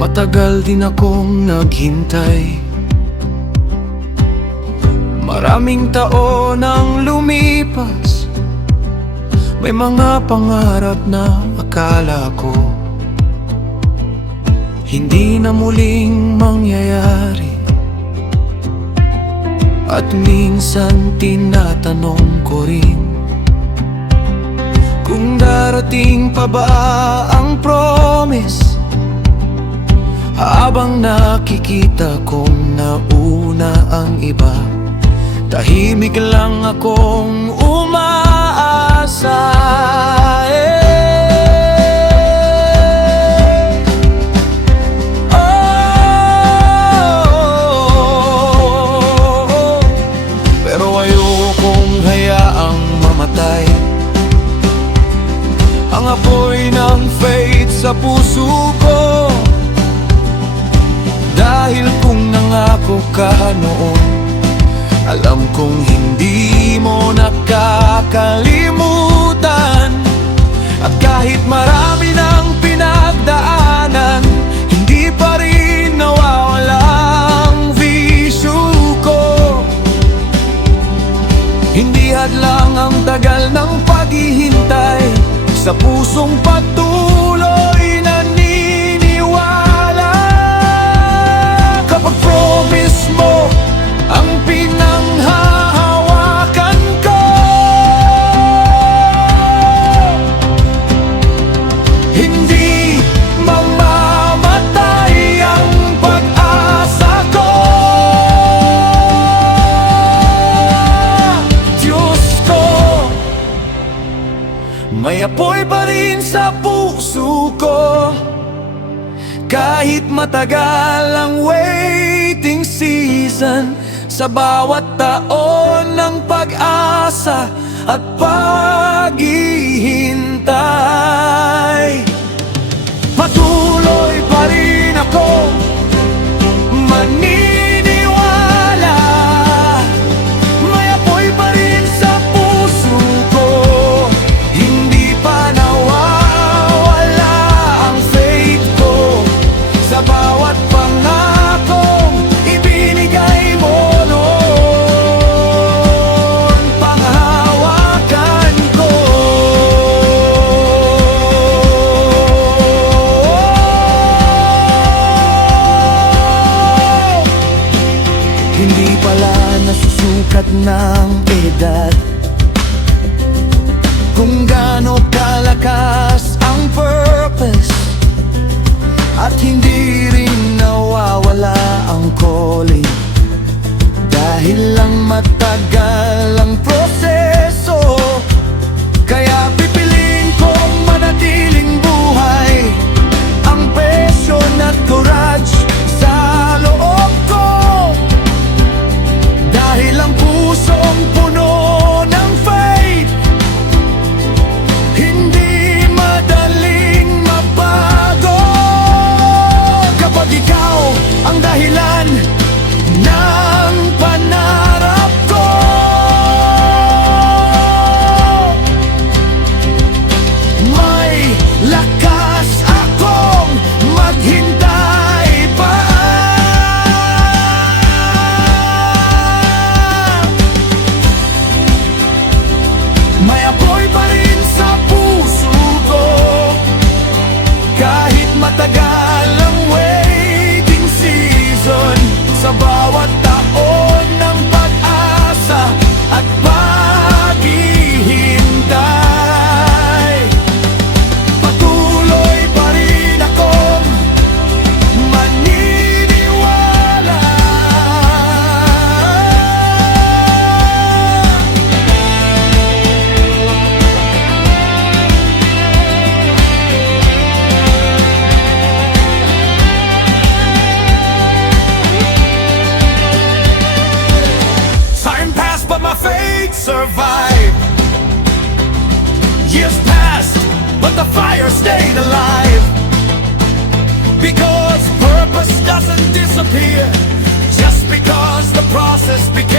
Matagal din akong naghintay, maraming taon ang lumipas. May mga pangarap na akala ko hindi na muling mangyayari. At minsan tinatanong ko rin kung darating pa ba ang promise, habang nakikita kong nauna ang iba. Tahimik lang akong umaasa. Pero ayokong hayaang mamatay ang apoy ng faith sa puso ko. Dahil kung nangako ka noon, alam kong hindi mo nakakalimutan. At kahit marami ng pinagdaanan, hindi pa rin nawawala ang vision ko. Hindi hadlang ang tagal ng paghihintay, sa pusong patuloy naniniwala. Kapag promise mo ang pinanghahawakan ko, hindi mamamatay ang pag-asa ko. Diyos ko, may apoy pa rin sa puso ko, kahit matagal ang waiting season. Sa bawat taon ng pag-asa at paghihintay, patuloy pa rin ako maniniwala. May apoy pa rin sa puso ko, hindi pa nawawala ang faith ko. Sa bawat pangakong ibinigay mo noon, panghahawakan ko. Hindi pala nasusukat ng edad kung gaano kalakas ang purpose, at hindi rin nawawala ang calling. Dahil lang matagal ang proseso, kaya pipiliin kong manatiling buhay ang passion at courage sa loob ko. Dahil ang pusong puno ng faith, hindi madaling mabago. Kapag ikaw ang dahilan ng pangarap ko, may lakas akong maghintay pa. May apoy pa rin sa puso ko, kahit matagal ang waiting season. Sa bawat taon ng pag-asa at paghihintay, patuloy pa rin akong maniniwala. Time passed but my faith survived. Years passed but the fire stayed alive. Because purpose doesn't disappear just because the process began.